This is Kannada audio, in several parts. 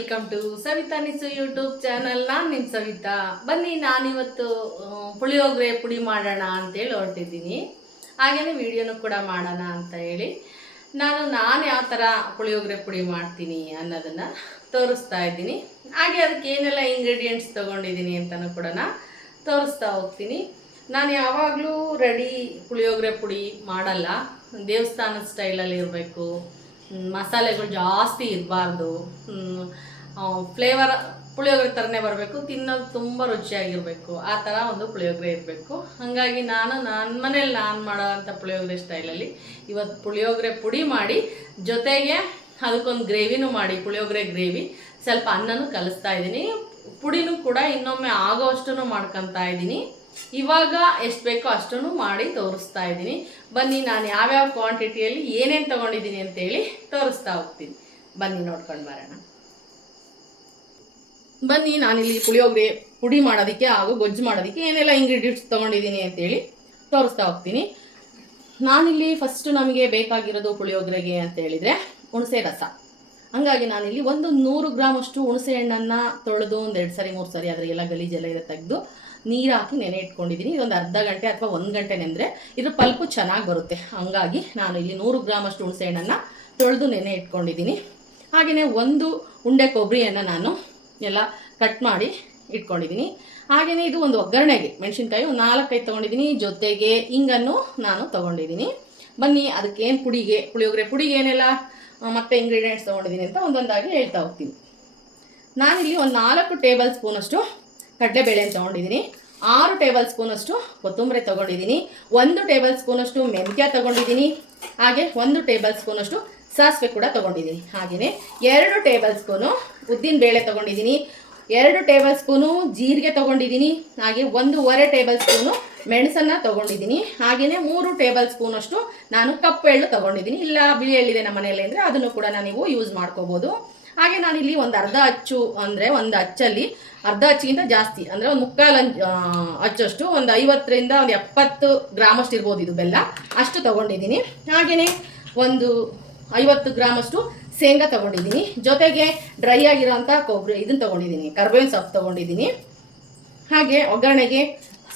ವೆಲ್ಕಮ್ ಟು ಸವಿತಾ ನಿಸು ಯೂಟ್ಯೂಬ್ ಚಾನಲ್. ನಾನು ನಿಮ್ಮ ಸವಿತಾ. ಬನ್ನಿ, ನಾನಿವತ್ತು ಪುಳಿಯೋಗರೆ ಪುಡಿ ಮಾಡೋಣ ಅಂತೇಳಿ ಹೊರಟಿದ್ದೀನಿ. ಹಾಗೆಯೇ ವಿಡಿಯೋನು ಕೂಡ ಮಾಡೋಣ ಅಂತ ಹೇಳಿ ನಾನು ಯಾವ ಥರ ಪುಳಿಯೋಗರೆ ಪುಡಿ ಮಾಡ್ತೀನಿ ಅನ್ನೋದನ್ನು ತೋರಿಸ್ತಾ ಇದ್ದೀನಿ. ಹಾಗೆ ಅದಕ್ಕೆ ಏನೆಲ್ಲ ಇಂಗ್ರೀಡಿಯೆಂಟ್ಸ್ ತೊಗೊಂಡಿದ್ದೀನಿ ಅಂತಲೂ ಕೂಡ ತೋರಿಸ್ತಾ ಹೋಗ್ತೀನಿ. ನಾನು ಯಾವಾಗಲೂ ರೆಡಿ ಪುಳಿಯೋಗರೆ ಪುಡಿ ಮಾಡಲ್ಲ. ದೇವಸ್ಥಾನದ ಸ್ಟೈಲಲ್ಲಿ ಇರಬೇಕು, ಮಸಾಲೆಗಳು ಜಾಸ್ತಿ ಇರಬಾರ್ದು, ಫ್ಲೇವರ್ ಪುಳಿಯೋಗರೆ ಥರನೇ ಬರಬೇಕು, ತಿನ್ನೋದು ತುಂಬ ರುಚಿಯಾಗಿರಬೇಕು, ಆ ಥರ ಒಂದು ಪುಳಿಯೋಗರೆ ಇರಬೇಕು. ಹಾಗಾಗಿ ನನ್ನ ಮನೇಲಿ ಮಾಡೋ ಅಂಥ ಪುಳಿಯೋಗರೆ ಸ್ಟೈಲಲ್ಲಿ ಇವತ್ತು ಪುಳಿಯೋಗರೆ ಪುಡಿ ಮಾಡಿ, ಜೊತೆಗೆ ಅದಕ್ಕೊಂದು ಗ್ರೇವಿನೂ ಮಾಡಿ, ಪುಳಿಯೋಗರೆ ಗ್ರೇವಿ, ಸ್ವಲ್ಪ ಅನ್ನನೂ ಕಲಿಸ್ತಾ ಇದ್ದೀನಿ. ಪುಡಿನೂ ಕೂಡ ಇನ್ನೊಮ್ಮೆ ಆಗೋವಷ್ಟು ಮಾಡ್ಕೊತಾ ಇದ್ದೀನಿ. ಇವಾಗ ಎಷ್ಟು ಬೇಕೋ ಅಷ್ಟನ್ನು ಮಾಡಿ ತೋರಿಸ್ತಾ ಇದ್ದೀನಿ. ಬನ್ನಿ, ನಾನು ಯಾವ್ಯಾವ ಕ್ವಾಂಟಿಟಿಯಲ್ಲಿ ಏನೇನು ತೊಗೊಂಡಿದ್ದೀನಿ ಅಂತೇಳಿ ತೋರಿಸ್ತಾ ಹೋಗ್ತೀನಿ. ಬನ್ನಿ ನೋಡ್ಕೊಂಡು ಬರೋಣ. ಬನ್ನಿ, ನಾನಿಲ್ಲಿ ಪುಳಿಯೋಗರೆ ಪುಡಿ ಮಾಡೋದಕ್ಕೆ ಹಾಗೂ ಗೊಜ್ಜು ಮಾಡೋದಕ್ಕೆ ಏನೆಲ್ಲ ಇಂಗ್ರೀಡಿಯೆಂಟ್ಸ್ ತೊಗೊಂಡಿದ್ದೀನಿ ಅಂತೇಳಿ ತೋರಿಸ್ತಾ ಹೋಗ್ತೀನಿ. ನಾನಿಲ್ಲಿ ಫಸ್ಟು ನಮಗೆ ಬೇಕಾಗಿರೋದು ಪುಳಿಯೋಗರೆಗೆ ಅಂತ ಹೇಳಿದರೆ ಹುಣಸೆ ರಸ. ಹಂಗಾಗಿ ನಾನಿಲ್ಲಿ 100 ಗ್ರಾಮ್ ಅಷ್ಟು ಹುಣಸೆ ಹಣ್ಣನ್ನು ತೊಳೆದು 2 ಸರಿ 3 ಸರಿ ಅದರಿಗೆಲ್ಲ ಗಲೀಜೆಲ್ಲ ತೆಗೆದು ನೀರು ಹಾಕಿ ನೆನೆ ಇಟ್ಕೊಂಡಿದ್ದೀನಿ. ಇದೊಂದು ಅರ್ಧ ಗಂಟೆ ಅಥವಾ 1 ಗಂಟೆ ನೆಂದರೆ ಇದ್ರ ಪಲ್ಪು ಚೆನ್ನಾಗಿ ಬರುತ್ತೆ. ಹಾಗಾಗಿ ನಾನು ಇಲ್ಲಿ 100 ಗ್ರಾಮ್ ಅಷ್ಟು ಹುಣಸೆ ಹಣ್ಣನ್ನು ತೊಳೆದು ನೆನೆ ಇಟ್ಕೊಂಡಿದ್ದೀನಿ. ಹಾಗೆಯೇ 1 ಉಂಡೆ ಕೊಬ್ಬರಿಯನ್ನು ನಾನು ಎಲ್ಲ ಕಟ್ ಮಾಡಿ ಇಟ್ಕೊಂಡಿದ್ದೀನಿ. ಹಾಗೆಯೇ ಇದು ಒಂದು ಒಗ್ಗರಣೆಗೆ ಮೆಣಸಿನ್ಕಾಯಿ 4-5 ತೊಗೊಂಡಿದ್ದೀನಿ. ಜೊತೆಗೆ ಹಿಂಗನ್ನು ನಾನು ತೊಗೊಂಡಿದ್ದೀನಿ. ಬನ್ನಿ, ಅದಕ್ಕೇನು ಪುಳಿಯೋಗರೆ ಪುಡಿಗೆ ಏನೆಲ್ಲ ಮತ್ತು ಇಂಗ್ರೀಡಿಯೆಂಟ್ಸ್ ತೊಗೊಂಡಿದ್ದೀನಿ ಅಂತ ಒಂದೊಂದಾಗಿ ಹೇಳ್ತಾ ಹೋಗ್ತೀನಿ. ನಾನಿಲ್ಲಿ ಒಂದು 4 ಟೇಬಲ್ ಸ್ಪೂನಷ್ಟು ಕಡಲೆಬೇಳೆಯನ್ನು ತೊಗೊಂಡಿದ್ದೀನಿ, 6 ಟೇಬಲ್ ಸ್ಪೂನಷ್ಟು ಕೊತ್ತಂಬರಿ ತೊಗೊಂಡಿದ್ದೀನಿ, 1 ಟೇಬಲ್ ಸ್ಪೂನಷ್ಟು ಮೆಂತ್ಯ ತೊಗೊಂಡಿದ್ದೀನಿ, ಹಾಗೆ 1 ಟೇಬಲ್ ಸ್ಪೂನಷ್ಟು ಸಾಸಿವೆ ಕೂಡ ತೊಗೊಂಡಿದ್ದೀನಿ. ಹಾಗೆಯೇ 2 ಟೇಬಲ್ ಸ್ಪೂನು ಉದ್ದಿನಬೇಳೆ ತೊಗೊಂಡಿದ್ದೀನಿ, 2 ಟೇಬಲ್ ಸ್ಪೂನು ಜೀರಿಗೆ ತೊಗೊಂಡಿದ್ದೀನಿ, ಹಾಗೆ 1.5 ಟೇಬಲ್ ಸ್ಪೂನು ಮೆಣಸನ್ನು ತೊಗೊಂಡಿದ್ದೀನಿ. ಹಾಗೆಯೇ 3 ಟೇಬಲ್ ಸ್ಪೂನಷ್ಟು ನಾನು ಕಪ್ಪು ಎಳ್ಳು ತೊಗೊಂಡಿದ್ದೀನಿ. ಇಲ್ಲ ಬಿಳಿ ಎಳ್ಳಿದೆ ನಮ್ಮ ಮನೆಯಲ್ಲಿ ಅಂದರೆ ಅದನ್ನು ಕೂಡ ನೀವು ಯೂಸ್ ಮಾಡ್ಕೋಬೋದು. ಹಾಗೆ ನಾನಿಲ್ಲಿ ಒಂದು ಅರ್ಧ ಅಚ್ಚು, ಅಂದರೆ ಒಂದು ಅಚ್ಚಲ್ಲಿ ಅರ್ಧ ಅಚ್ಚಿಗಿಂತ ಜಾಸ್ತಿ, ಅಂದರೆ ಒಂದು 3/4 ಅಚ್ಚಷ್ಟು, ಒಂದು 50ರಿಂದ 70 ಗ್ರಾಮ್ ಅಷ್ಟು ಇರ್ಬೋದು ಇದು ಬೆಲ್ಲ, ಅಷ್ಟು ತೊಗೊಂಡಿದ್ದೀನಿ. ಹಾಗೆಯೇ ಒಂದು 50 ಗ್ರಾಮ್ ಅಷ್ಟು ಶೇಂಗಾ ತೊಗೊಂಡಿದ್ದೀನಿ. ಜೊತೆಗೆ ಡ್ರೈ ಆಗಿರೋಂಥ ಕೊಬ್ಬರಿ ಇದನ್ನು ತೊಗೊಂಡಿದ್ದೀನಿ, ಕರ್ಬೇವಿನ ಸೊಪ್ಪು ತೊಗೊಂಡಿದ್ದೀನಿ. ಹಾಗೆ ಒಗ್ಗರಣೆಗೆ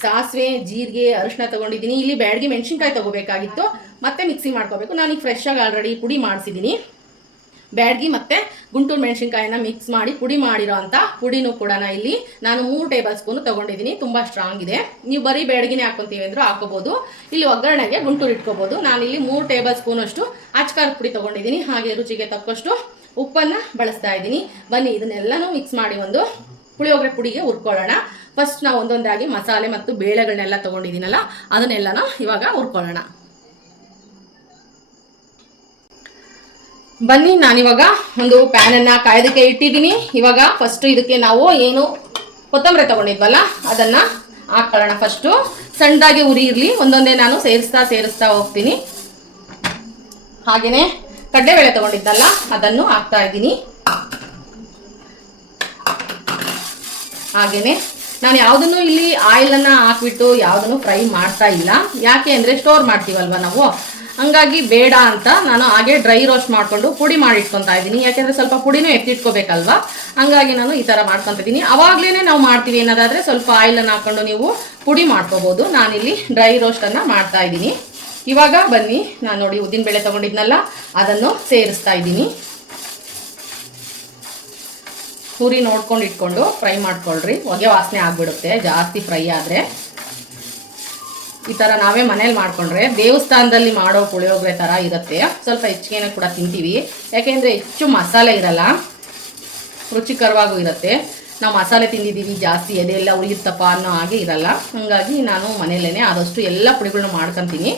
ಸಾಸಿವೆ, ಜೀರಿಗೆ, ಅರಿಶಿನ ತೊಗೊಂಡಿದ್ದೀನಿ. ಇಲ್ಲಿ ಬ್ಯಾಡಗಿ ಮೆಣಸಿನ್ಕಾಯಿ ತೊಗೋಬೇಕಾಗಿತ್ತು, ಮತ್ತೆ ಮಿಕ್ಸಿ ಮಾಡ್ಕೋಬೇಕು. ನಾನೀಗ ಫ್ರೆಶ್ಶಾಗಿ ಆಲ್ರೆಡಿ ಪುಡಿ ಮಾಡಿಸಿದ್ದೀನಿ. ಬ್ಯಾಡಗಿ ಮತ್ತು ಗುಂಟೂರು ಮೆಣಸಿನ್ಕಾಯಿನ ಮಿಕ್ಸ್ ಮಾಡಿ ಪುಡಿ ಮಾಡಿರೋ ಅಂಥ ಪುಡಿನೂ ಕೂಡ ಇಲ್ಲಿ ನಾನು 3 ಟೇಬಲ್ ಸ್ಪೂನು ತೊಗೊಂಡಿದ್ದೀನಿ. ತುಂಬ ಸ್ಟ್ರಾಂಗ್ ಇದೆ. ನೀವು ಬರೀ ಬ್ಯಾಡಗಿನೇ ಹಾಕ್ಕೊತೀವಿ ಅಂದರೂ ಹಾಕೋಬೋದು. ಇಲ್ಲಿ ಒಗ್ಗರಣೆಗೆ ಗುಂಟೂರು ಇಟ್ಕೋಬೋದು. ನಾನಿಲ್ಲಿ 3 ಟೇಬಲ್ ಸ್ಪೂನಷ್ಟು ಅಚ್ಕಾರದ ಪುಡಿ ತೊಗೊಂಡಿದ್ದೀನಿ. ಹಾಗೆ ರುಚಿಗೆ ತಕ್ಕಷ್ಟು ಉಪ್ಪನ್ನು ಬಳಸ್ತಾ ಇದ್ದೀನಿ. ಬನ್ನಿ, ಇದನ್ನೆಲ್ಲನೂ ಮಿಕ್ಸ್ ಮಾಡಿ ಒಂದು ಪುಳಿಯೋಗರೆ ಪುಡಿಗೆ ಹುರ್ಕೊಳ್ಳೋಣ. ಫಸ್ಟ್ ನಾವು ಒಂದೊಂದಾಗಿ ಮಸಾಲೆ ಮತ್ತು ಬೇಳೆಗಳನ್ನೆಲ್ಲ ತೊಗೊಂಡಿದ್ದೀನಲ್ಲ ಅದನ್ನೆಲ್ಲನ ಇವಾಗ ಹುರ್ಕೊಳ್ಳೋಣ. ಬನ್ನಿ, ನಾನಿವಾಗ ಒಂದು ಪ್ಯಾನನ್ನು ಕಾಯೋದಕ್ಕೆ ಇಟ್ಟಿದ್ದೀನಿ. ಇವಾಗ ಫಸ್ಟು ಇದಕ್ಕೆ ನಾವು ಏನು ಕೊತ್ತಂಬರಿ ತೊಗೊಂಡಿದ್ವಲ್ಲ ಅದನ್ನು ಹಾಕ್ಕೊಳ್ಳೋಣ. ಫಸ್ಟು ಸಣ್ಣದಾಗಿ ಉರಿ ಇರಲಿ, ಒಂದೊಂದೇ ನಾನು ಸೇರಿಸ್ತಾ ಹೋಗ್ತೀನಿ. ಹಾಗೆಯೇ ಕಡಲೆಬೇಳೆ ತೊಗೊಂಡಿದ್ದಲ್ಲ ಅದನ್ನು ಹಾಕ್ತಾ ಇದ್ದೀನಿ. ಹಾಗೆಯೇ ನಾನು ಯಾವುದನ್ನು ಇಲ್ಲಿ ಆಯಿಲನ್ನು ಹಾಕ್ಬಿಟ್ಟು ಯಾವುದನ್ನು ಫ್ರೈ ಮಾಡ್ತಾ ಇಲ್ಲ. ಯಾಕೆ ಅಂದರೆ ಸ್ಟೋರ್ ಮಾಡ್ತೀವಲ್ವ ನಾವು, ಹಂಗಾಗಿ ಬೇಡ ಅಂತ ನಾನು ಹಾಗೆ ಡ್ರೈ ರೋಸ್ಟ್ ಮಾಡಿಕೊಂಡು ಪುಡಿ ಮಾಡಿ ಇಟ್ಕೊತಾ ಇದ್ದೀನಿ. ಯಾಕೆಂದರೆ ಸ್ವಲ್ಪ ಪುಡಿನೂ ಎತ್ತಿಟ್ಕೋಬೇಕಲ್ವ, ಹಂಗಾಗಿ ನಾನು ಈ ಥರ ಮಾಡ್ಕೊತ ಇದ್ದೀನಿ. ಅವಾಗಲೇ ನಾವು ಮಾಡ್ತೀವಿ ಅನ್ನೋದಾದರೆ ಸ್ವಲ್ಪ ಆಯಿಲನ್ನು ಹಾಕ್ಕೊಂಡು ನೀವು ಪುಡಿ ಮಾಡ್ಕೋಬೋದು. ನಾನಿಲ್ಲಿ ಡ್ರೈ ರೋಸ್ಟನ್ನು ಮಾಡ್ತಾ ಇದ್ದೀನಿ. ಇವಾಗ ಬನ್ನಿ, ನಾನು ನೋಡಿ ಉದ್ದಿನಬೇಳೆ ತೊಗೊಂಡಿದ್ನಲ್ಲ ಅದನ್ನು ಸೇರಿಸ್ತಾ ಇದ್ದೀನಿ. ಪೂರಿ ನೋಡ್ಕೊಂಡು ಇಟ್ಕೊಂಡು ಫ್ರೈ ಮಾಡ್ಕೊಳ್ರಿ, ಹೊಗೆ ವಾಸನೆ ಆಗಿಬಿಡುತ್ತೆ ಜಾಸ್ತಿ ಫ್ರೈ ಆದರೆ. ಈ ಥರ ನಾವೇ ಮನೇಲಿ ಮಾಡಿಕೊಂಡ್ರೆ ದೇವಸ್ಥಾನದಲ್ಲಿ ಮಾಡೋ ಪುಳಿಯೋಗರೆ ಥರ ಇರುತ್ತೆ. ಸ್ವಲ್ಪ ಹೆಚ್ಚಿಗೆನೇ ಕೂಡ ತಿಂತೀವಿ, ಯಾಕೆಂದರೆ ಹೆಚ್ಚು ಮಸಾಲೆ ಇರಲ್ಲ, ರುಚಿಕರವಾಗೂ ಇರುತ್ತೆ. ನಾವು ಮಸಾಲೆ ತಿಂದಿದ್ದೀವಿ ಜಾಸ್ತಿ, ಎದೆಲ್ಲ ಉರಿಯುತ್ತಪ್ಪ ಅನ್ನೋ ಹಾಗೆ ಇರಲ್ಲ. ಹಾಗಾಗಿ ನಾನು ಮನೆಯಲ್ಲೇ ಆದಷ್ಟು ಎಲ್ಲ ಪುಡಿಗಳನ್ನ ಮಾಡ್ಕೊತೀನಿ.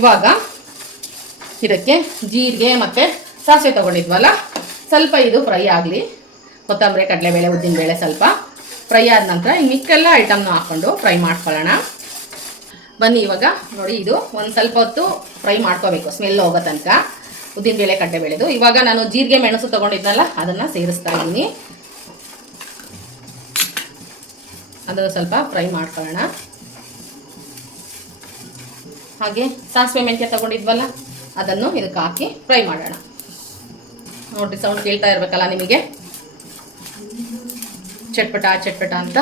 ಇವಾಗ ಇದಕ್ಕೆ ಜೀರಿಗೆ ಮತ್ತು ಸಾಸಿವೆ ತೊಗೊಂಡಿದ್ವಲ್ಲ ಸ್ವಲ್ಪ ಇದು ಫ್ರೈ ಆಗಲಿ. ಕೊತ್ತಂಬರಿ, ಕಡಲೆಬೇಳೆ, ಉದ್ದಿನಬೇಳೆ ಸ್ವಲ್ಪ ಫ್ರೈ ಆದ ನಂತರ ಈ ಮಿಕ್ಕೆಲ್ಲ ಐಟಮ್ನ ಹಾಕ್ಕೊಂಡು ಫ್ರೈ ಮಾಡ್ಕೊಳ್ಳೋಣ. ಬನ್ನಿ, ಇವಾಗ ನೋಡಿ ಇದು ಒಂದು ಸ್ವಲ್ಪ ಹೊತ್ತು ಫ್ರೈ ಮಾಡ್ಕೋಬೇಕು, ಸ್ಮೆಲ್ ಹೋಗೋ ತನಕ ಉದ್ದಿನಬೇಳೆ ಕಡಲೆಬೇಳೆದು. ಇವಾಗ ನಾನು ಜೀರಿಗೆ ಮೆಣಸು ತೊಗೊಂಡಿದ್ನಲ್ಲ ಅದನ್ನು ಸೇರಿಸ್ತಾ ಇದ್ದೀನಿ. ಅದನ್ನು ಸ್ವಲ್ಪ ಫ್ರೈ ಮಾಡ್ಕೊಳ್ಳೋಣ. ಹಾಗೆ ಸಾಸಿವೆ ಮೆಂತ್ಯ ತೊಗೊಂಡಿದ್ವಲ್ಲ ಅದನ್ನು ಇದಕ್ಕೆ ಹಾಕಿ ಫ್ರೈ ಮಾಡೋಣ. ನೋಡ್ರಿ ಸೌಂಡ್ ಕೇಳ್ತಾ ಇರ್ಬೇಕಲ್ಲ ನಿಮಗೆ, ಚಟ್ಪಟ ಚಟ್ಪಟ ಅಂತ.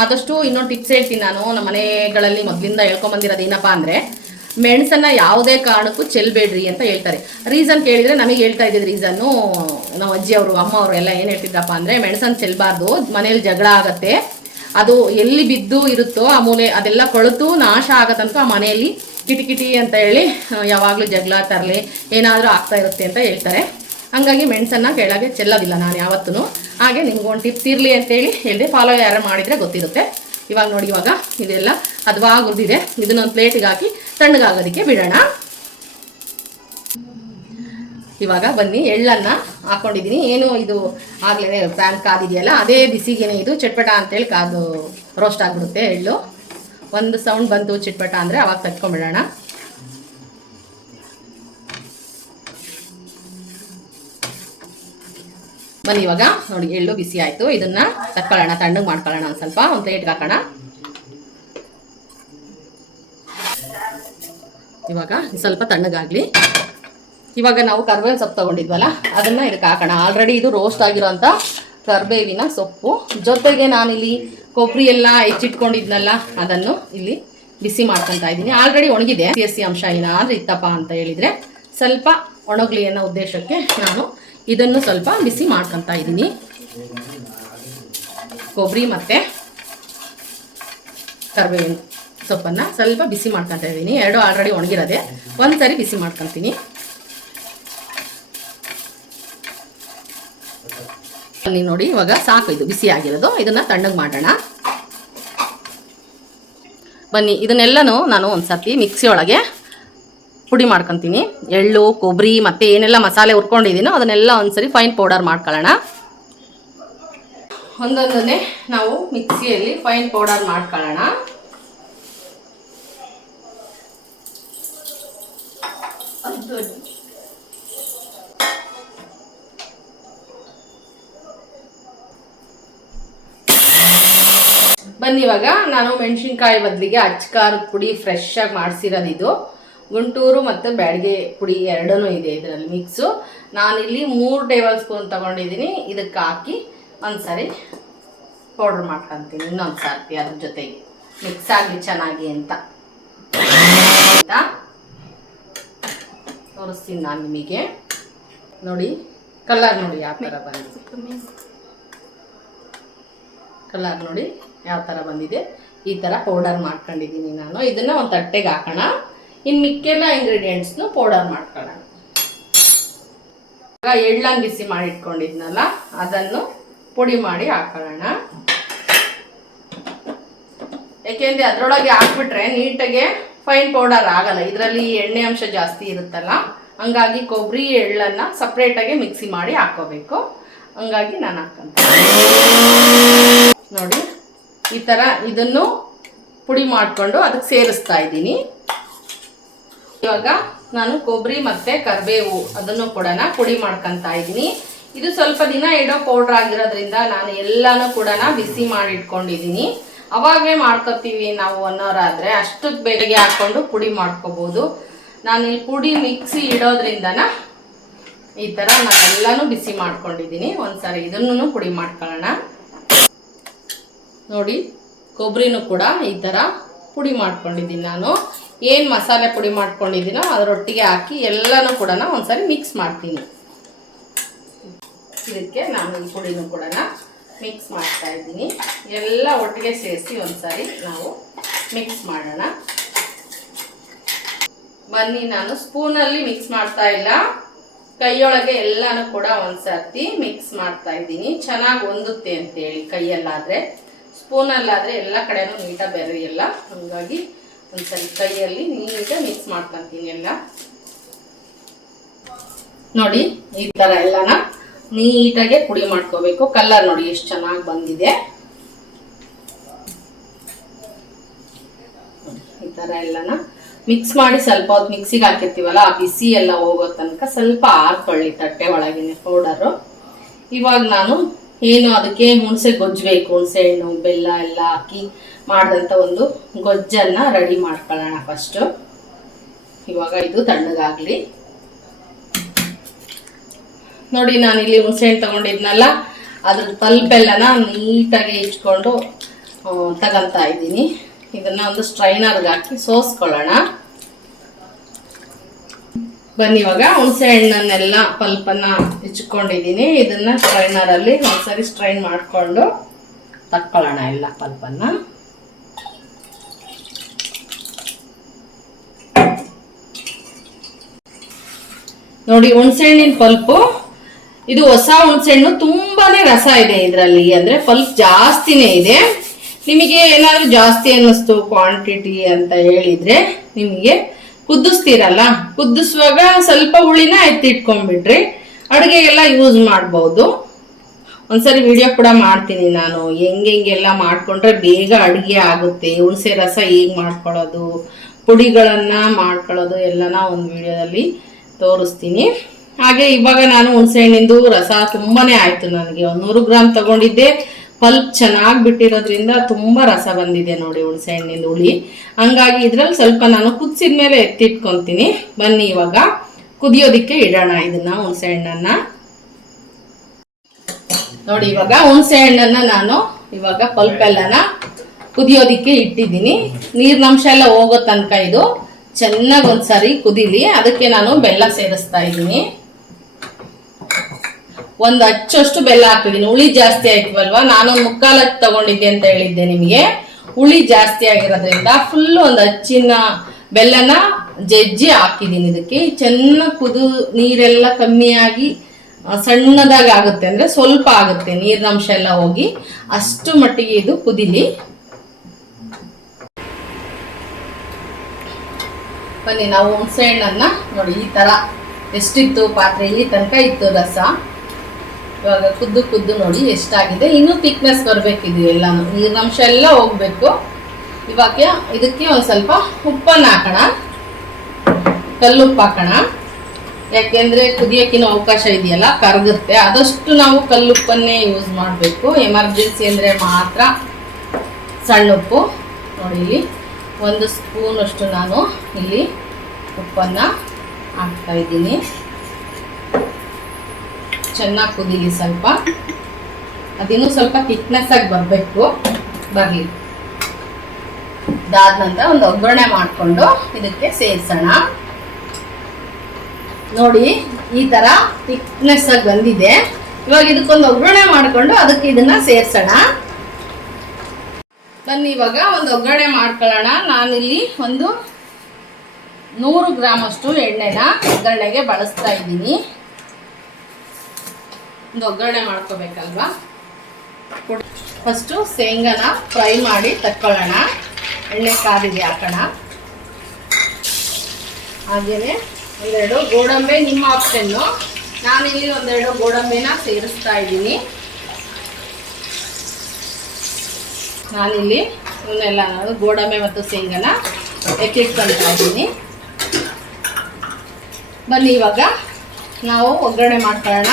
ಆದಷ್ಟು ಇನ್ನೊಂದು ಟಿಪ್ಸ್ ಹೇಳ್ತೀನಿ ನಾನು. ನಮ್ಮ ಮನೆಗಳಲ್ಲಿ ಮೊದಲಿಂದ ಹೇಳ್ಕೊಂಬಂದಿರೋದು ಏನಪ್ಪ ಅಂದರೆ, ಮೆಣಸನ್ನು ಯಾವುದೇ ಕಾರಣಕ್ಕೂ ಚೆಲ್ಲಬೇಡ್ರಿ ಅಂತ ಹೇಳ್ತಾರೆ. ರೀಸನ್ ಕೇಳಿದರೆ ನಮಗೆ ಹೇಳ್ತಾ ಇದ್ದಿದ್ದು ರೀಸನ್ನು, ನಮ್ಮ ಅಜ್ಜಿ ಅವರು ಅಮ್ಮ ಅವರು ಎಲ್ಲ ಏನು ಹೇಳ್ತಿದ್ರಪ್ಪ ಅಂದರೆ, ಮೆಣಸನ್ನು ಚೆಲ್ಲಬಾರ್ದು, ಮನೇಲಿ ಜಗಳ ಆಗತ್ತೆ, ಅದು ಎಲ್ಲಿ ಬಿದ್ದು ಇರುತ್ತೋ ಆ ಮೂಲೆ ಅದೆಲ್ಲ ಕೊಳೆತು ನಾಶ ಆಗತ್ತಂತ ಆ ಮನೆಯಲ್ಲಿ ಕಿಟಿಕಿಟಿ ಅಂತ ಹೇಳಿ ಯಾವಾಗಲೂ ಜಗಳ ತರಲೆ ಏನಾದರೂ ಆಗ್ತಾ ಇರುತ್ತೆ ಅಂತ ಹೇಳ್ತಾರೆ. ಹಂಗಾಗಿ ಮೆಣಸನ್ನು ಕೆಳಗೆ ಚೆಲ್ಲೋದಿಲ್ಲ ನಾನು ಯಾವತ್ತೂ. ಹಾಗೆ ನಿಮ್ಗೊಂದು ಟಿಪ್ಸ್ ಇರಲಿ ಅಂತೇಳಿ ಹೇಳಿದೆ, ಫಾಲೋ ಯಾರು ಮಾಡಿದರೆ ಗೊತ್ತಿರುತ್ತೆ. ಇವಾಗ ನೋಡಿ, ಇವಾಗ ಇದೆಲ್ಲ ಹದವಾಗಿ ಹುರಿದಿದೆ. ಇದನ್ನೊಂದು ಪ್ಲೇಟಿಗೆ ಹಾಕಿ ತಣ್ಣಗಾಗೋದಕ್ಕೆ ಬಿಡೋಣ. ಇವಾಗ ಬನ್ನಿ, ಎಳ್ಳನ್ನು ಹಾಕ್ಕೊಂಡಿದ್ದೀನಿ. ಏನು ಇದು ಆಗಲೇ ಪ್ಯಾನ್ ಕಾದಿದೆಯಲ್ಲ, ಅದೇ ಬಿಸಿಗೇನೆ ಇದು ಚಟ್ಪಟ ಅಂತೇಳಿ ಕಾದು ರೋಸ್ಟ್ ಆಗಿಬಿಡುತ್ತೆ ಎಳ್ಳು. ಒಂದು ಸೌಂಡ್ ಬಂತು ಚಿಟ್ಪಟ ಅಂದರೆ ಅವಾಗ ತಟ್ಕೊಂಡ್ಬಿಡೋಣ. ಬನ್ನಿ, ಇವಾಗ ನೋಡಿ ಎಳ್ಳು ಬಿಸಿ ಆಯಿತು. ಇದನ್ನು ತಕ್ಕೊಳ್ಳೋಣ, ತಣ್ಣಗೆ ಮಾಡ್ಕೊಳ್ಳೋಣ. ಒಂದು ಸ್ವಲ್ಪ ಒಂದು ಪ್ಲೇಟ್ಗೆ ಹಾಕೋಣ. ಇವಾಗ ಸ್ವಲ್ಪ ತಣ್ಣಗಾಗಲಿ. ಇವಾಗ ನಾವು ಕರ್ಬೇವಿನ ಸೊಪ್ಪು ತೊಗೊಂಡಿದ್ವಲ್ಲ ಅದನ್ನು ಇದಕ್ಕೆ ಹಾಕೋಣ. ಆಲ್ರೆಡಿ ಇದು ರೋಸ್ಟ್ ಆಗಿರೋಂಥ ಕರ್ಬೇವಿನ ಸೊಪ್ಪು. ಜೊತೆಗೆ ನಾನಿಲ್ಲಿ ಕೊಬ್ಬರಿ ಎಲ್ಲ ಹೆಚ್ಚಿಟ್ಕೊಂಡಿದ್ನಲ್ಲ ಅದನ್ನು ಇಲ್ಲಿ ಬಿಸಿ ಮಾಡ್ಕೊತಾ ಇದ್ದೀನಿ. ಆಲ್ರೆಡಿ ಒಣಗಿದೆ. ಸಿ ಅಂಶ ಏನಾದರೂ ಇತ್ತಪ್ಪ ಅಂತ ಹೇಳಿದರೆ ಸ್ವಲ್ಪ ಒಣಗಲಿ ಅನ್ನೋ ಉದ್ದೇಶಕ್ಕೆ ನಾನು ಇದನ್ನು ಸ್ವಲ್ಪ ಬಿಸಿ ಮಾಡ್ಕೊತಾ ಇದ್ದೀನಿ. ಕೊಬ್ಬರಿ ಮತ್ತು ಕರ್ಬೇವಿನ ಸೊಪ್ಪನ್ನು ಸ್ವಲ್ಪ ಬಿಸಿ ಮಾಡ್ಕೊತಾ ಇದ್ದೀನಿ. ಎರಡು ಆಲ್ರೆಡಿ ಒಣಗಿರೋದೆ, ಒಂದು ಸರಿ ಬಿಸಿ ಮಾಡ್ಕೊತೀನಿ. ಅಲ್ಲಿ ನೋಡಿ, ಇವಾಗ ಸಾಕು, ಇದು ಬಿಸಿ ಆಗಿರೋದು. ಇದನ್ನು ತಣ್ಣಗೆ ಮಾಡೋಣ. ಬನ್ನಿ, ಇದನ್ನೆಲ್ಲನೂ ನಾನು ಒಂದು ಸರ್ತಿ ಮಿಕ್ಸಿ ಒಳಗೆ ಪುಡಿ ಮಾಡ್ಕೊತೀನಿ. ಎಳ್ಳು, ಕೊಬ್ಬರಿ ಮತ್ತು ಏನೆಲ್ಲ ಮಸಾಲೆ ಹುರ್ಕೊಂಡಿದ್ದೀನೋ ಅದನ್ನೆಲ್ಲ ಒಂದ್ಸರಿ ಫೈನ್ ಪೌಡರ್ ಮಾಡ್ಕೊಳ್ಳೋಣ. ಒಂದೊಂದನ್ನೇ ನಾವು ಮಿಕ್ಸಿಯಲ್ಲಿ ಫೈನ್ ಪೌಡರ್ ಮಾಡ್ಕೊಳ್ಳೋಣ. ಬನ್ನಿ, ಇವಾಗ ನಾನು ಮೆಣಸಿನ್ಕಾಯಿ ಬದಲಿಗೆ ಅಚ್ಕಾರದ ಪುಡಿ ಫ್ರೆಶ್ ಆಗಿ ಮಾಡಿಸಿರೋದು. ಇದು ಗುಂಟೂರು ಮತ್ತು ಬ್ಯಾಡಿಗೆ ಪುಡಿ ಎರಡೂ ಇದೆ ಇದರಲ್ಲಿ ಮಿಕ್ಸು. ನಾನಿಲ್ಲಿ 3 ಟೇಬಲ್ ಸ್ಪೂನ್ ತೊಗೊಂಡಿದ್ದೀನಿ. ಇದಕ್ಕೆ ಹಾಕಿ ಒಂದ್ಸರಿ ಪೌಡ್ರ್ ಮಾಡ್ಕೊತೀನಿ. ಇನ್ನೊಂದು ಸರ್ತಿ ಅದ್ರ ಜೊತೆಗೆ ಮಿಕ್ಸ್ ಆಗಲಿ ಚೆನ್ನಾಗಿ ಅಂತ ತೋರಿಸ್ತೀನಿ ನಾನು ನಿಮಗೆ. ನೋಡಿ, ಕಲರ್ ನೋಡಿ ಯಾವ ಥರ ಬಂದಿದೆ. ಕಲರ್ ನೋಡಿ ಯಾವ ಥರ ಬಂದಿದೆ. ಈ ಥರ ಪೌಡರ್ ಮಾಡ್ಕೊಂಡಿದ್ದೀನಿ ನಾನು. ಇದನ್ನು ಒಂದು ತಟ್ಟೆಗೆ ಹಾಕೋಣ. ಇನ್ನು ಮಿಕ್ಕೆಲ್ಲ ಇಂಗ್ರೀಡಿಯೆಂಟ್ಸ್ನು ಪೌಡರ್ ಮಾಡ್ಕೊಳ್ಳೋಣ. ಇವಾಗ ಎಳ್ಳನ್ನು ಬಿಸಿ ಮಾಡಿ ಇಟ್ಕೊಂಡಿದ್ನಲ್ಲ ಅದನ್ನು ಪುಡಿ ಮಾಡಿ ಹಾಕೊಳ್ಳೋಣ. ಯಾಕೆಂದರೆ ಅದರೊಳಗೆ ಹಾಕ್ಬಿಟ್ರೆ ನೀಟಾಗೆ ಫೈನ್ ಪೌಡರ್ ಆಗಲ್ಲ. ಇದರಲ್ಲಿ ಎಣ್ಣೆ ಅಂಶ ಜಾಸ್ತಿ ಇರುತ್ತಲ್ಲ, ಹಂಗಾಗಿ ಕೊಬ್ಬರಿ ಎಳ್ಳನ್ನು ಸಪ್ರೇಟಾಗಿ ಮಿಕ್ಸಿ ಮಾಡಿ ಹಾಕ್ಕೋಬೇಕು. ಹಂಗಾಗಿ ನಾನು ಹಾಕ್ಕೊಂತೀನಿ. ನೋಡಿ, ಈ ಥರ ಇದನ್ನು ಪುಡಿ ಮಾಡಿಕೊಂಡು ಅದಕ್ಕೆ ಸೇರಿಸ್ತಾ ಇದ್ದೀನಿ. ಇವಾಗ ನಾನು ಕೊಬ್ಬರಿ ಮತ್ತು ಕರಿಬೇವು ಅದನ್ನು ಕೂಡ ಪುಡಿ ಮಾಡ್ಕೊತಾ ಇದ್ದೀನಿ. ಇದು ಸ್ವಲ್ಪ ದಿನ ಇಡೋ ಪೌಡ್ರ್ ಆಗಿರೋದ್ರಿಂದ ನಾನು ಎಲ್ಲನೂ ಕೂಡ ಬಿಸಿ ಮಾಡಿ ಇಟ್ಕೊಂಡಿದ್ದೀನಿ. ಅವಾಗೇ ಮಾಡ್ಕೊತೀವಿ ನಾವು ಅನ್ನೋರಾದರೆ ಅಷ್ಟಕ್ಕೆ ಬೇಗ ಹಾಕ್ಕೊಂಡು ಪುಡಿ ಮಾಡ್ಕೋಬೋದು. ನಾನು ಈ ಪುಡಿ ಮಿಕ್ಸಿ ಇಡೋದ್ರಿಂದನ ಈ ಥರ ನಾನೆಲ್ಲನೂ ಬಿಸಿ ಮಾಡ್ಕೊಂಡಿದ್ದೀನಿ. ಒಂದ್ಸರಿ ಇದನ್ನು ಪುಡಿ ಮಾಡ್ಕೊಳ್ಳೋಣ. ನೋಡಿ, ಕೊಬ್ಬರಿನೂ ಕೂಡ ಈ ಥರ ಪುಡಿ ಮಾಡ್ಕೊಂಡಿದ್ದೀನಿ. ನಾನು ಏನು ಮಸಾಲೆ ಪುಡಿ ಮಾಡ್ಕೊಂಡಿದ್ದೀನೋ ಅದರೊಟ್ಟಿಗೆ ಹಾಕಿ ಎಲ್ಲನೂ ಕೂಡ ಒಂದ್ಸರಿ ಮಿಕ್ಸ್ ಮಾಡ್ತೀನಿ. ಇದಕ್ಕೆ ನಾನು ಈ ಪುಡಿನೂ ಕೂಡ ಮಿಕ್ಸ್ ಮಾಡ್ತಾ ಇದ್ದೀನಿ. ಎಲ್ಲ ಒಟ್ಟಿಗೆ ಸೇರಿಸಿ ಒಂದ್ಸರಿ ನಾವು ಮಿಕ್ಸ್ ಮಾಡೋಣ. ಬನ್ನಿ, ನಾನು ಸ್ಪೂನಲ್ಲಿ ಮಿಕ್ಸ್ ಮಾಡ್ತಾ ಇಲ್ಲ, ಕೈಯೊಳಗೆ ಎಲ್ಲನೂ ಕೂಡ ಒಂದ್ಸರ್ತಿ ಮಿಕ್ಸ್ ಮಾಡ್ತಾ ಇದ್ದೀನಿ. ಚೆನ್ನಾಗಿ ಹೊಂದುತ್ತೆ ಅಂತೇಳಿ. ಕೈಯಲ್ಲಾದರೆ, ಸ್ಪೂನಲ್ಲಾದರೆ ಎಲ್ಲ ಕಡೆನೂ ನೀಟಾಗಿ ಬೆರೆಯಲ್ಲ. ಹಾಗಾಗಿ ಒಂದ್ಸರಿ ಕೈಯಲ್ಲಿ ನೀಟಾಗಿ ಮಿಕ್ಸ್ ಮಾಡ್ಕೊತೀನಿ ಎಲ್ಲ. ನೋಡಿ, ಈ ಥರ ಎಲ್ಲನ ನೀಟಾಗೆ ಪುಡಿ ಮಾಡ್ಕೋಬೇಕು. ಕಲರ್ ನೋಡಿ ಎಷ್ಟು ಚೆನ್ನಾಗಿ ಬಂದಿದೆ. ಈ ಥರ ಎಲ್ಲನ ಮಿಕ್ಸ್ ಮಾಡಿ ಸ್ವಲ್ಪ ಹೊತ್ತು ಮಿಕ್ಸಿಗೆ ಹಾಕಿರ್ತೀವಲ್ಲ, ಆ ಬಿಸಿ ಎಲ್ಲ ಹೋಗೋ ತನಕ ಸ್ವಲ್ಪ ಹಾಕೊಳ್ಳಿ ತಟ್ಟೆ ಒಳಗಿನ ಪೌಡರು. ಇವಾಗ ನಾನು ಏನು ಅದಕ್ಕೆ ಹುಣಸೆ ಗೊಜ್ಜಬೇಕು, ಹುಣಸೆ ಹಣ್ಣು ಬೆಲ್ಲ ಎಲ್ಲ ಹಾಕಿ ಮಾಡಿದಂಥ ಒಂದು ಗೊಜ್ಜನ್ನು ರೆಡಿ ಮಾಡ್ಕೊಳ್ಳೋಣ ಫಸ್ಟು. ಇವಾಗ ಇದು ತಣ್ಣಗಾಗಲಿ. ನೋಡಿ ನಾನಿಲ್ಲಿ ಹುಣಸೆಹಣ್ಣು ತಗೊಂಡಿದ್ನಲ್ಲ ಅದ್ರ ಪಲ್ಪೆಲ್ಲನ ನೀಟಾಗಿ ಇಟ್ಕೊಂಡು ತಗೊಂತಾ ಇದ್ದೀನಿ. ಇದನ್ನ ಒಂದು ಸ್ಟ್ರೈನರ್ಗೆ ಹಾಕಿ ಸೋಸ್ಕೊಳ್ಳೋಣ. ಬನ್ನಿ, ಇವಾಗ ಹುಣಸೆ ಹಣ್ಣನ್ನೆಲ್ಲ ಪಲ್ಪನ್ನ ಹೆಚ್ಚಿಕೊಂಡಿದ್ದೀನಿ. ಇದನ್ನ ಸ್ಟ್ರೈನರಲ್ಲಿ ಒಂದ್ಸರಿ ಸ್ಟ್ರೈನ್ ಮಾಡಿಕೊಂಡು ತಕ್ಕೊಳ್ಳೋಣ ಎಲ್ಲ ಪಲ್ಪನ್ನ. ನೋಡಿ, ಹುಣಸೆಹಣ್ಣಿನ ಪಲ್ಪು ಇದು ಹೊಸ ಹುಣಸೆಹಣ್ಣು, ತುಂಬಾನೇ ರಸ ಇದೆ ಇದರಲ್ಲಿ, ಅಂದ್ರೆ ಪಲ್ಪ್ ಜಾಸ್ತಿನೇ ಇದೆ. ನಿಮಗೆ ಏನಾದ್ರು ಜಾಸ್ತಿ ಅನ್ನಿಸ್ತು ಕ್ವಾಂಟಿಟಿ ಅಂತ ಹೇಳಿದ್ರೆ ನಿಮಗೆ ಕುದಿಸ್ತೀರಲ್ಲ, ಕುದಿಸುವಾಗ ಸ್ವಲ್ಪ ಹುಳಿನ ಎತ್ತಿಟ್ಕೊಂಡ್ಬಿಟ್ರಿ ಅಡುಗೆಗೆಲ್ಲ ಯೂಸ್ ಮಾಡ್ಬೋದು. ಒಂದ್ಸರಿ ವಿಡಿಯೋ ಕೂಡ ಮಾಡ್ತೀನಿ ನಾನು, ಹೆಂಗೆಲ್ಲ ಮಾಡ್ಕೊಂಡ್ರೆ ಬೇಗ ಅಡುಗೆ ಆಗುತ್ತೆ, ಹುಣಸೆ ರಸ ಹೇಗೆ ಮಾಡ್ಕೊಳ್ಳೋದು, ಪುಡಿಗಳನ್ನ ಮಾಡ್ಕೊಳ್ಳೋದು ಎಲ್ಲನ ಒಂದು ವಿಡಿಯೋದಲ್ಲಿ ತೋರಿಸ್ತೀನಿ. ಹಾಗೆ ಇವಾಗ ನಾನು ಹುಣಸೆ ಹಣ್ಣಿಂದು ರಸ ತುಂಬಾನೇ ಆಯ್ತು ನನಗೆ. 100 ಗ್ರಾಮ್ ತಗೊಂಡಿದ್ದೆ. ಪಲ್ಪ್ ಚೆನ್ನಾಗಿ ಬಿಟ್ಟಿರೋದ್ರಿಂದ ತುಂಬಾ ರಸ ಬಂದಿದೆ ನೋಡಿ ಹುಣಸೆ ಹಣ್ಣಿಂದ ಹುಳಿ. ಹಂಗಾಗಿ ಇದ್ರಲ್ಲಿ ಸ್ವಲ್ಪ ನಾನು ಕುದಿಸಿದ ಮೇಲೆ ಎತ್ತಿಟ್ಕೊಂತೀನಿ. ಬನ್ನಿ ಇವಾಗ ಕುದಿಯೋದಿಕ್ಕೆ ಇಡೋಣ ಇದನ್ನ ಹುಣಸೆ ಹಣ್ಣನ್ನ. ನೋಡಿ, ಇವಾಗ ಹುಣಸೆ ಹಣ್ಣನ್ನ ನಾನು ಇವಾಗ ಪಲ್ಪ್ ಎಲ್ಲನ ಕುದಿಯೋದಿಕ್ಕೆ ಇಟ್ಟಿದ್ದೀನಿ. ನೀರಿನಂಶ ಎಲ್ಲ ಹೋಗೋ ತನಕ ಇದು ಚೆನ್ನಾಗಿ ಒಂದ್ಸರಿ ಕುದಿಲಿ. ಅದಕ್ಕೆ ನಾನು ಬೆಲ್ಲ ಸೇರಿಸ್ತಾ ಇದ್ದೀನಿ. ಒಂದು ಅಚ್ಚಷ್ಟು ಬೆಲ್ಲ ಹಾಕಿದ್ದೀನಿ. ಹುಳಿ ಜಾಸ್ತಿ ಆಯ್ತವಲ್ವಾ, ನಾನೊಂದು 3/4 ಅಚ್ಚು ತಗೊಂಡಿದ್ದೆ ಅಂತ ಹೇಳಿದ್ದೆ ನಿಮಗೆ. ಹುಳಿ ಜಾಸ್ತಿ ಆಗಿರೋದ್ರಿಂದ ಫುಲ್ ಒಂದು ಅಚ್ಚಿನ ಬೆಲ್ಲನ ಜಜ್ಜಿ ಹಾಕಿದ್ದೀನಿ ಇದಕ್ಕೆ. ಚೆನ್ನಾಗಿ ನೀರೆಲ್ಲ ಕಮ್ಮಿಯಾಗಿ ಸಣ್ಣದಾಗಿ ಆಗುತ್ತೆ, ಅಂದ್ರೆ ಸ್ವಲ್ಪ ಆಗುತ್ತೆ ನೀರಿನಂಶ ಎಲ್ಲ ಹೋಗಿ, ಅಷ್ಟು ಮಟ್ಟಿಗೆ ಇದು ಕುದಿಲಿ. ಬನ್ನಿ, ನಾವು ಹುಣಸೆ ಹಣ್ಣನ್ನ ನೋಡಿ ಈ ತರ ಎಷ್ಟಿತ್ತು ಪಾತ್ರೆ, ಇಲ್ಲಿ ತನಕ ಇತ್ತು ರಸ. ಇವಾಗ ಕುದ್ದು ನೋಡಿ ಎಷ್ಟಾಗಿದೆ. ಇನ್ನೂ ಥಿಕ್ನೆಸ್ ಬರಬೇಕಿದು ಎಲ್ಲಾನು, ನೀರಿನಂಶ ಎಲ್ಲ ಹೋಗ್ಬೇಕು. ಇವಾಗ ಇದಕ್ಕೆ ಒಂದು ಸ್ವಲ್ಪ ಉಪ್ಪನ್ನು ಹಾಕೋಣ, ಕಲ್ಲುಪ್ಪು ಹಾಕೋಣ. ಯಾಕೆಂದ್ರೆ ಕುದಿಯೋಕ್ಕಿನ್ನೂ ಅವಕಾಶ ಇದೆಯಲ್ಲ, ಕರಗುತ್ತೆ. ಆದಷ್ಟು ನಾವು ಕಲ್ಲುಪ್ಪನ್ನೇ ಯೂಸ್ ಮಾಡಬೇಕು. ಎಮರ್ಜೆನ್ಸಿ ಅಂದರೆ ಮಾತ್ರ ಸಣ್ಣ ಉಪ್ಪು. ನೋಡಿ, ಇಲ್ಲಿ 1 ಸ್ಪೂನ್ ಅಷ್ಟು ನಾನು ಇಲ್ಲಿ ಉಪ್ಪನ್ನು ಹಾಕ್ತಾ ಇದ್ದೀನಿ. ಚೆನ್ನಾಗಿ ಕುದೀಲಿ ಸ್ವಲ್ಪ, ಅದಿನ್ನೂ ಸ್ವಲ್ಪ ಥಿಕ್ನೆಸ್ ಆಗಿ ಬರಬೇಕು, ಬರಲಿ. ಅದಾದ ನಂತರ ಒಂದು ಒಗ್ಗರಣೆ ಮಾಡಿಕೊಂಡು ಇದಕ್ಕೆ ಸೇರಿಸೋಣ. ನೋಡಿ, ಈ ತರ ಥಿಕ್ನೆಸ್ ಆಗಿ ಬಂದಿದೆ. ಇವಾಗ ಇದಕ್ಕೊಂದು ಒಗ್ಗರಣೆ ಮಾಡಿಕೊಂಡು ಅದಕ್ಕೆ ಇದನ್ನ ಸೇರಿಸೋಣ. ಬನ್ನಿ, ಇವಾಗ ಒಂದು ಒಗ್ಗರಣೆ ಮಾಡ್ಕೊಳ್ಳೋಣ. ನಾನಿಲ್ಲಿ ಒಂದು 100 ಗ್ರಾಮ್ ಅಷ್ಟು ಎಣ್ಣೆನ ಒಗ್ಗರಣೆಗೆ ಬಳಸ್ತಾ ಇದ್ದೀನಿ. ಒಂದು ಒಗ್ಗರಣೆ ಮಾಡ್ಕೋಬೇಕಲ್ವಾ. ಫಸ್ಟು ಶೇಂಗಾನ ಫ್ರೈ ಮಾಡಿ ತಕ್ಕೊಳ್ಳೋಣ. ಎಣ್ಣೆ ಕಾದಿಗೆ ಹಾಕೋಣ. ಹಾಗೆಯೇ 2 ಗೋಡಂಬಿ, ನಿಮ್ಮ ಆಪ್ಷನ್ನು. ನಾನಿಲ್ಲಿ 2 ಗೋಡಂಬಿನ ಸೇರಿಸ್ತಾ ಇದ್ದೀನಿ. ನಾನಿಲ್ಲಿ ಇವನ್ನೆಲ್ಲ ಗೋಡಂಬಿ ಮತ್ತು ಶೇಂಗಾನ ಎತ್ತಿಟ್ಕೊಳ್ತಾ ಇದ್ದೀನಿ. ಬನ್ನಿ, ಇವಾಗ ನಾವು ಒಗ್ಗರಣೆ ಮಾಡ್ಕೊಳ್ಳೋಣ.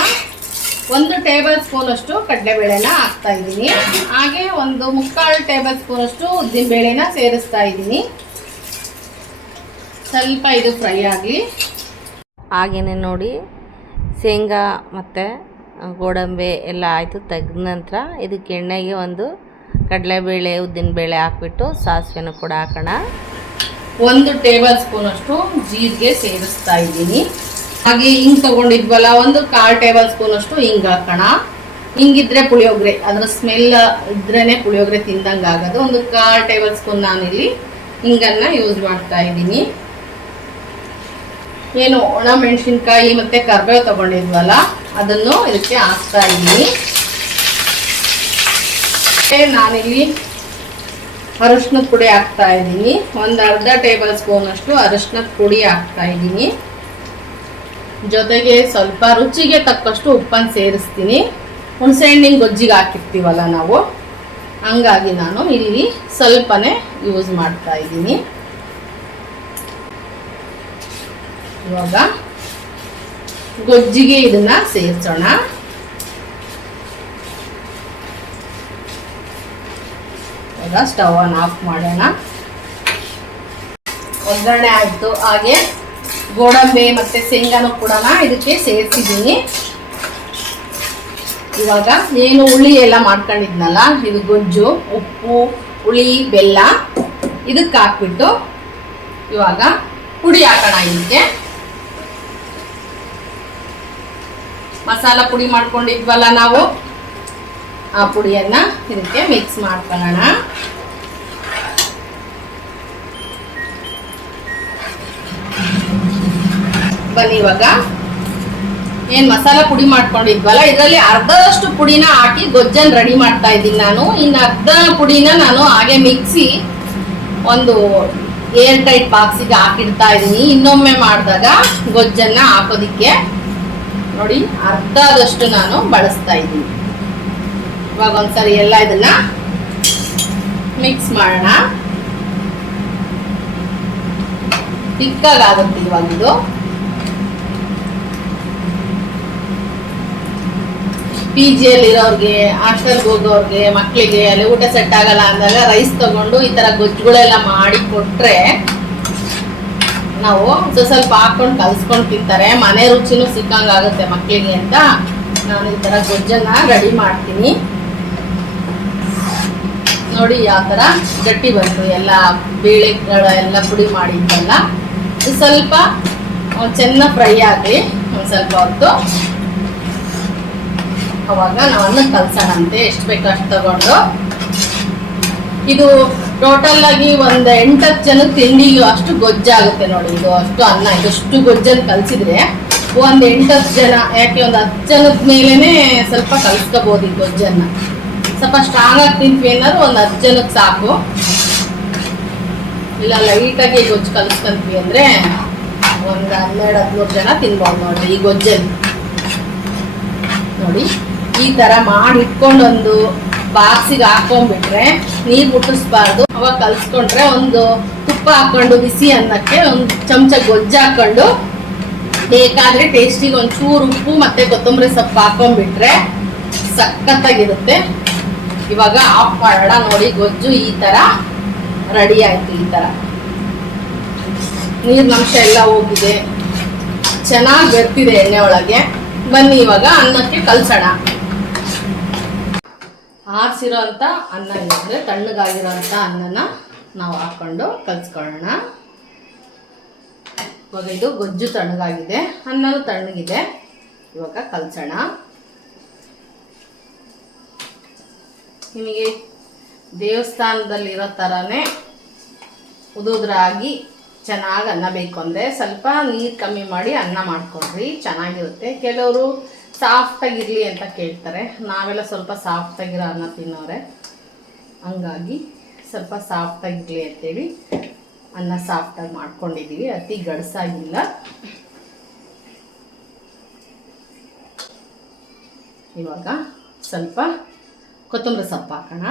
1 ಟೇಬಲ್ ಸ್ಪೂನ್ ಅಷ್ಟು ಕಡಲೆಬೇಳೆನ ಹಾಕ್ತಾ ಇದ್ದೀನಿ. ಹಾಗೆ 1/4 ಟೇಬಲ್ ಸ್ಪೂನ್ ಅಷ್ಟು ಉದ್ದಿನಬೇಳೆನ ಸೇರಿಸ್ತಾ ಇದ್ದೀನಿ. ಸ್ವಲ್ಪ ಇದು ಫ್ರೈ ಆಗಲಿ. ಹಾಗೆಯೇ ನೋಡಿ, ಶೇಂಗಾ ಮತ್ತು ಗೋಡಂಬಿ ಎಲ್ಲ ಆಯಿತು. ತೆಗೆದ ನಂತರ ಇದಕ್ಕೆ ಎಣ್ಣೆಗೆ ಒಂದು ಕಡಲೆಬೇಳೆ, ಉದ್ದಿನಬೇಳೆ ಹಾಕ್ಬಿಟ್ಟು ಸಾಸಿವೆನೂ ಕೂಡ ಹಾಕೋಣ. 1 ಟೇಬಲ್ ಸ್ಪೂನ್ ಅಷ್ಟು ಜೀರಿಗೆ ಸೇರಿಸ್ತಾ ಇದ್ದೀನಿ. ಹಾಗೆ ಹಿಂಗೆ ತಗೊಂಡಿದ್ವಲ್ಲ, 1/4 ಟೇಬಲ್ ಸ್ಪೂನ್ ಅಷ್ಟು ಹಿಂಗೆ ಹಾಕೋಣ. ಹಿಂಗಿದ್ರೆ ಪುಳಿಯೋಗರೆ, ಅದರ ಸ್ಮೆಲ್ ಇದ್ರೇ ಪುಳಿಯೋಗರೆ ತಿಂದಂಗೆ ಆಗೋದು. 1/4 ಟೇಬಲ್ ಸ್ಪೂನ್ ನಾನಿಲ್ಲಿ ಹಿಂಗನ್ನು ಯೂಸ್ ಮಾಡ್ತಾ ಇದ್ದೀನಿ. ಏನು ಒಣ ಮೆಣಸಿನ್ಕಾಯಿ ಮತ್ತು ಕರಿಬೇವು ತಗೊಂಡಿದ್ವಲ್ಲ, ಅದನ್ನು ಇದಕ್ಕೆ ಹಾಕ್ತಾ ಇದ್ದೀನಿ. ನಾನಿಲ್ಲಿ ಅರಶಿನದ ಪುಡಿ ಹಾಕ್ತಾ ಇದ್ದೀನಿ. 1/2 ಟೇಬಲ್ ಸ್ಪೂನ್ ಅಷ್ಟು ಅರಶಿನದ ಪುಡಿ ಹಾಕ್ತಾ ಇದ್ದೀನಿ. ಜೊತೆಗೆ ಸ್ವಲ್ಪ ರುಚಿಗೆ ತಕ್ಕಷ್ಟು ಉಪ್ಪನ್ನು ಸೇರಿಸ್ತೀನಿ. ಹುಣಸೆ ಹಣ್ಣಿನ ಗೊಜ್ಜಿಗೆ ಹಾಕಿರ್ತೀವಲ್ಲ ನಾವು, ಹಂಗಾಗಿ ನಾನು ಇಲ್ಲಿ ಸ್ವಲ್ಪನೇ ಯೂಸ್ ಮಾಡ್ತಾ ಇದ್ದೀನಿ. ಇವಾಗ ಗೊಜ್ಜಿಗೆ ಇದನ್ನ ಸೇರಿಸೋಣ. ಇವಾಗ ಸ್ಟವ್ ಅನ್ನು ಆಫ್ ಮಾಡೋಣ. ಒಗ್ಗರಣೆ ಆಯಿತು. ಹಾಗೆ ಗೋಡಂಬಿ ಮತ್ತು ಶೇಂಗಾನು ಕೂಡ ಇದಕ್ಕೆ ಸೇರಿಸಿದ್ದೀನಿ. ಇವಾಗ ಏನು ಹುಳಿ ಎಲ್ಲ ಮಾಡ್ಕೊಂಡಿದ್ನಲ್ಲ, ಇದು ಗೊಜ್ಜು, ಉಪ್ಪು, ಹುಳಿ, ಬೆಲ್ಲ ಇದಕ್ಕೆ ಹಾಕ್ಬಿಟ್ಟು ಇವಾಗ ಪುಡಿ ಹಾಕೋಣ. ಇದಕ್ಕೆ ಮಸಾಲ ಪುಡಿ ಮಾಡ್ಕೊಂಡಿದ್ವಲ್ಲ ನಾವು, ಆ ಪುಡಿಯನ್ನ ಇದಕ್ಕೆ ಮಿಕ್ಸ್ ಮಾಡ್ಕೊಳ್ಳೋಣ. ಬನ್ನಿ ಇವಾಗ ಏನ್ ಮಸಾಲ ಪುಡಿ ಮಾಡ್ಕೊಂಡಿದ್ವಲ್ಲ ಇದರಲ್ಲಿ ಅರ್ಧದಷ್ಟು ಪುಡಿನ ಹಾಕಿ ಗೊಜ್ಜನ್ ರೆಡಿ ಮಾಡ್ತಾ ಇದ್ದೀನಿ ನಾನು. ಇನ್ನು ಅರ್ಧ ಪುಡಿನ ನಾನು ಹಾಗೆ ಮಿಕ್ಸಿ ಒಂದು ಏರ್ ಟೈಟ್ ಬಾಕ್ಸಿಗೆ ಹಾಕಿಡ್ತಾ ಇದ್ದೀನಿ. ಇನ್ನೊಮ್ಮೆ ಮಾಡಿದಾಗ ಗೊಜ್ಜನ್ನ ಹಾಕೋದಿಕ್ಕೆ ನೋಡಿ ಅರ್ಧದಷ್ಟು ನಾನು ಬಳಸ್ತಾ ಇದ್ದೀನಿ. ಇವಾಗ ಒಂದ್ಸರಿ ಎಲ್ಲ ಇದನ್ನ ಮಿಕ್ಸ್ ಮಾಡೋಣ. ತಿಕ್ಕಾಗುತ್ತೆ ಇವಾಗ ಇದು. ಪಿ ಜಿಯಲ್ಲಿರೋರ್ಗೆ, ಹಾಸ್ಟೆಲ್ಗೆ ಹೋಗೋರ್ಗೆ, ಮಕ್ಕಳಿಗೆ ಅಲ್ಲಿ ಊಟ ಸೆಟ್ ಆಗಲ್ಲ ಅಂದಾಗ ರೈಸ್ ತಗೊಂಡು ಈ ತರ ಗೊಜ್ಜುಗಳೆಲ್ಲ ಮಾಡಿ ಕೊಟ್ರೆ ನಾವು ಸ್ವಲ್ಪ ಹಾಕೊಂಡು ಕಲ್ಸ್ಕೊಂಡು ತಿಂತಾರೆ. ಮನೆ ರುಚಿನೂ ಸಿಕ್ಕಂಗಾಗುತ್ತೆ ಮಕ್ಕಳಿಗೆ ಅಂತ ನಾನು ಈ ತರ ಗೊಜ್ಜನ್ನ ರೆಡಿ ಮಾಡ್ತೀನಿ. ನೋಡಿ ಯಾವ ತರ ಗಟ್ಟಿ ಬಂತು. ಎಲ್ಲ ಬೇಳೆಗಳೆಲ್ಲ ಪುಡಿ ಮಾಡಿದ್ದಲ್ಲ, ಸ್ವಲ್ಪ ಚೆನ್ನಾಗಿ ಫ್ರೈ ಆಗಲಿ ಒಂದು ಸ್ವಲ್ಪ ಹೊತ್ತು. ಅವಾಗ ನಾವು ಅನ್ನ ಕಲ್ಸೋಣಂತೆ. ಎಷ್ಟು ಬೇಕೋ ಅಷ್ಟು ತಗೊಂಡು ಇದು ಟೋಟಲ್ ಆಗಿ ಒಂದು 8-10 ಜನಕ್ಕೆ ತಿಂಡಿಗೆ ಅಷ್ಟು ಗೊಜ್ಜಾಗುತ್ತೆ ನೋಡಿ. ಇದು ಅಷ್ಟು ಅನ್ನ, ಇದಷ್ಟು ಗೊಜ್ಜನ್ನು ಕಲ್ಸಿದ್ರೆ ಒಂದು 8-10 ಜನ, ಯಾಕೆ ಒಂದು 10 ಜನದ ಮೇಲೇನೆ ಸ್ವಲ್ಪ ಕಲ್ಸ್ಕೋಬಹುದು ಈ ಗೊಜ್ಜನ್ನ. ಸ್ವಲ್ಪ ಸ್ಟ್ರಾಂಗ್ ಆಗಿ ತಿಂತೀವಿ ಏನಾದ್ರು ಒಂದು 10 ಜನಕ್ಕೆ ಸಾಕು. ಇಲ್ಲ ಲೈಟಾಗಿ ಗೊಜ್ಜು ಕಲಿಸ್ಕೊಂತೀವಿ ಅಂದ್ರೆ ಒಂದು 12-13 ಜನ ತಿನ್ಬೋದು ನೋಡ್ರಿ ಈ ಗೊಜ್ಜಲ್ಲಿ. ನೋಡಿ ಈ ತರ ಮಾಡಿ ಇಟ್ಕೊಂಡು ಒಂದು ಬಾಕ್ಸಿಗೆ ಹಾಕೊಂಡ್ಬಿಟ್ರೆ ನೀರು ಮುಟ್ಟಿಸ್ಬಾರ್ದು. ಅವಾಗ ಕಲ್ಸ್ಕೊಂಡ್ರೆ ಒಂದು ತುಪ್ಪ ಹಾಕೊಂಡು ಬಿಸಿ ಅನ್ನಕ್ಕೆ ಒಂದು ಚಮಚ ಗೊಜ್ಜು ಹಾಕೊಂಡು ಬೇಕಾದ್ರೆ ಟೇಸ್ಟಿಗೆ ಒಂಚೂರು ಉಪ್ಪು ಮತ್ತೆ ಕೊತ್ತಂಬರಿ ಸೊಪ್ಪು ಹಾಕೊಂಡ್ಬಿಟ್ರೆ ಸಖತ್ತಾಗಿರುತ್ತೆ. ಇವಾಗ ಆಫ್ ಮಾಡೋಣ. ನೋಡಿ ಗೊಜ್ಜು ಈ ತರ ರೆಡಿ ಆಯ್ತು. ಈ ತರ ನೀರಿನಂಶ ಎಲ್ಲ ಹೋಗಿದೆ, ಚೆನ್ನಾಗಿ ಬೆರ್ತಿದೆ ಎಣ್ಣೆ ಒಳಗೆ. ಬನ್ನಿ ಇವಾಗ ಅನ್ನಕ್ಕೆ ಕಲ್ಸೋಣ. ಆರಿಸಿರೋ ಅಂತ ಅನ್ನ ಇದ್ರೆ ತಣ್ಣಗಾಗಿರೋ ಅಂತ ಅನ್ನನ ನಾವು ಹಾಕೊಂಡು ಕಲ್ಸ್ಕೊಳ್ಳೋಣ. ಇವಾಗ ಇದು ಗೊಜ್ಜು ತಣ್ಣಗಾಗಿದೆ, ಅನ್ನನೂ ತಣ್ಣಗಿದೆ. ಇವಾಗ ಕಲ್ಸೋಣ. ನಿಮಗೆ ದೇವಸ್ಥಾನದಲ್ಲಿರೋ ಥರನೇ ಉದುದ್ರಾಗಿ ಚೆನ್ನಾಗಿ ಅನ್ನ ಬೇಕು ಅಂದರೆ ಸ್ವಲ್ಪ ನೀರು ಕಮ್ಮಿ ಮಾಡಿ ಅನ್ನ ಮಾಡ್ಕೊಡ್ರಿ, ಚೆನ್ನಾಗಿರುತ್ತೆ. ಕೆಲವರು ಸಾಫ್ಟಾಗಿರಲಿ ಅಂತ ಕೇಳ್ತಾರೆ. ನಾವೆಲ್ಲ ಸ್ವಲ್ಪ ಸಾಫ್ಟಾಗಿರೋ ಅನ್ನ ತಿನ್ನೋರೆ, ಹಂಗಾಗಿ ಸ್ವಲ್ಪ ಸಾಫ್ಟಾಗಿರಲಿ ಅಂತೇಳಿ ಅನ್ನ ಸಾಫ್ಟಾಗಿ ಮಾಡ್ಕೊಂಡಿದ್ದೀವಿ. ಅತಿ ಗಡ್ಸಾಗಿಲ್ಲ. ಇವಾಗ ಸ್ವಲ್ಪ ಕೊತ್ತಂಬರಿ ಸೊಪ್ಪು ಹಾಕೋಣ.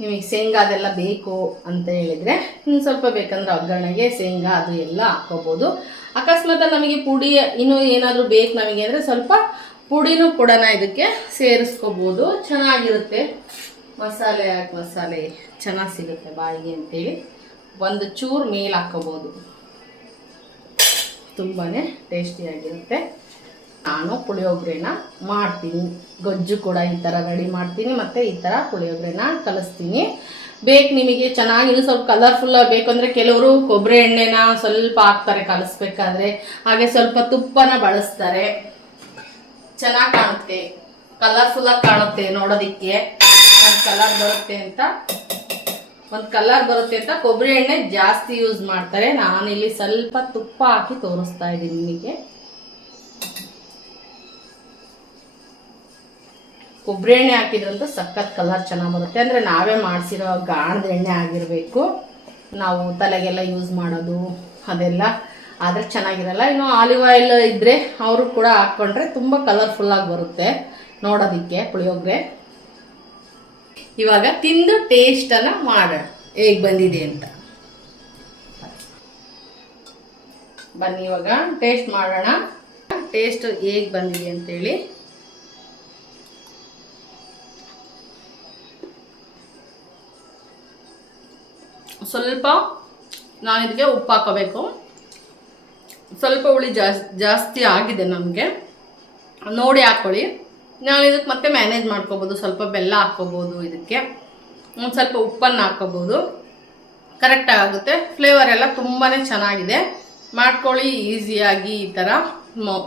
ನಿಮಗೆ ಶೇಂಗಾ ಅದೆಲ್ಲ ಬೇಕು ಅಂತ ಹೇಳಿದರೆ ಇನ್ನು ಸ್ವಲ್ಪ ಬೇಕಂದ್ರೆ ಒಗ್ಗರಣೆಗೆ ಶೇಂಗಾ ಅದು ಎಲ್ಲ ಹಾಕೋಬೋದು. ಅಕಸ್ಮಾತ್ ನಮಗೆ ಪುಡಿ ಇನ್ನೂ ಏನಾದರೂ ಬೇಕು ನಮಗೆ ಅಂದರೆ ಸ್ವಲ್ಪ ಪುಡಿನೂ ಕೂಡ ಇದಕ್ಕೆ ಸೇರಿಸ್ಕೋಬೋದು, ಚೆನ್ನಾಗಿರುತ್ತೆ. ಮಸಾಲೆ ಚೆನ್ನಾಗಿ ಸಿಗುತ್ತೆ ಬಾಯಿಗೆ ಅಂತೇಳಿ ಒಂದು ಚೂರು ಮೇಲೆ ಹಾಕ್ಕೋಬೋದು, ತುಂಬಾ ಟೇಸ್ಟಿಯಾಗಿರುತ್ತೆ. ನಾನು ಪುಳಿಯೋಗರೆನ ಮಾಡ್ತೀನಿ, ಗೊಜ್ಜು ಕೂಡ ಈ ಥರ ರೆಡಿ ಮಾಡ್ತೀನಿ, ಮತ್ತು ಈ ಥರ ಪುಳಿಯೋಗರೆನ ಕಲಿಸ್ತೀನಿ. ಬೇಕು ನಿಮಗೆ ಚೆನ್ನಾಗಿ ಇನ್ನೂ ಸ್ವಲ್ಪ ಕಲರ್ಫುಲ್ಲಾಗಿ ಬೇಕು ಅಂದರೆ ಕೆಲವರು ಕೊಬ್ಬರಿ ಎಣ್ಣೆನ ಸ್ವಲ್ಪ ಹಾಕ್ತಾರೆ ಕಲಿಸ್ಬೇಕಾದ್ರೆ, ಹಾಗೆ ಸ್ವಲ್ಪ ತುಪ್ಪನ ಬಳಸ್ತಾರೆ. ಚೆನ್ನಾಗಿ ಕಾಣುತ್ತೆ, ಕಲರ್ಫುಲ್ಲಾಗಿ ಕಾಣುತ್ತೆ ನೋಡೋದಕ್ಕೆ. ಒಂದು ಕಲರ್ ಬರುತ್ತೆ ಅಂತ ಕೊಬ್ಬರಿ ಎಣ್ಣೆ ಜಾಸ್ತಿ ಯೂಸ್ ಮಾಡ್ತಾರೆ. ನಾನಿಲ್ಲಿ ಸ್ವಲ್ಪ ತುಪ್ಪ ಹಾಕಿ ತೋರಿಸ್ತಾ ಇದ್ದೀನಿ ನಿಮಗೆ. ಕೊಬ್ಬರಿ ಎಣ್ಣೆ ಹಾಕಿದ್ರಂತೂ ಸಖತ್ ಕಲರ್ ಚೆನ್ನಾಗಿ ಬರುತ್ತೆ. ಅಂದರೆ ನಾವೇ ಮಾಡಿಸಿರೋ ಗಾಣದ ಎಣ್ಣೆ ಆಗಿರಬೇಕು. ನಾವು ತಲೆಗೆಲ್ಲ ಯೂಸ್ ಮಾಡೋದು ಅದೆಲ್ಲ ಆದರೆ ಚೆನ್ನಾಗಿರಲ್ಲ. ಇನ್ನು ಆಲಿವ್ ಆಯಿಲ್ ಇದ್ದರೆ ಅವರು ಕೂಡ ಹಾಕ್ಕೊಂಡ್ರೆ ತುಂಬ ಕಲರ್ಫುಲ್ಲಾಗಿ ಬರುತ್ತೆ ನೋಡೋದಕ್ಕೆ ಪುಳಿಯೋಗರೆ. ಇವಾಗ ತಿಂದು ಟೇಸ್ಟನ್ನು ಮಾಡೋಣ ಹೇಗೆ ಬಂದಿದೆ ಅಂತ. ಬನ್ನಿ ಇವಾಗ ಟೇಸ್ಟ್ ಮಾಡೋಣ, ಟೇಸ್ಟ್ ಹೇಗೆ ಬಂದಿದೆ ಅಂತೇಳಿ. ಸ್ವಲ್ಪ ನಾನು ಇದಕ್ಕೆ ಉಪ್ಪು ಹಾಕೋಬೇಕು. ಸ್ವಲ್ಪ ಹುಳಿ ಜಾಸ್ತಿ ಆಗಿದೆ ನಮಗೆ, ನೋಡಿ ಹಾಕ್ಕೊಳ್ಳಿ. ನಾನು ಇದಕ್ಕೆ ಮತ್ತೆ ಮ್ಯಾನೇಜ್ ಮಾಡ್ಕೋಬೋದು, ಸ್ವಲ್ಪ ಬೆಲ್ಲ ಹಾಕ್ಕೋಬೋದು, ಇದಕ್ಕೆ ಒಂದು ಸ್ವಲ್ಪ ಉಪ್ಪನ್ನು ಹಾಕ್ಕೋಬೋದು, ಕರೆಕ್ಟಾಗಿ ಆಗುತ್ತೆ. ಫ್ಲೇವರ್ ಎಲ್ಲ ತುಂಬಾ ಚೆನ್ನಾಗಿದೆ. ಮಾಡ್ಕೊಳ್ಳಿ ಈಸಿಯಾಗಿ. ಈ ಥರ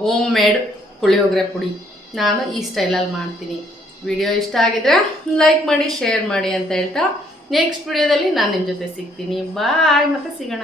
ಹೋಮ್ ಮೇಡ್ ಪುಳಿಯೋಗರೆ ಪುಡಿ ನಾನು ಈ ಸ್ಟೈಲಲ್ಲಿ ಮಾಡ್ತೀನಿ. ವಿಡಿಯೋ ಇಷ್ಟ ಆಗಿದ್ರೆ ಲೈಕ್ ಮಾಡಿ, ಶೇರ್ ಮಾಡಿ ಅಂತ ಹೇಳ್ತಾ ನೆಕ್ಸ್ಟ್ ವಿಡಿಯೋದಲ್ಲಿ ನಾನು ನಿಮ್ಮ ಜೊತೆ ಸಿಗ್ತೀನಿ. ಬಾಯ್, ಮತ್ತೆ ಸಿಗೋಣ.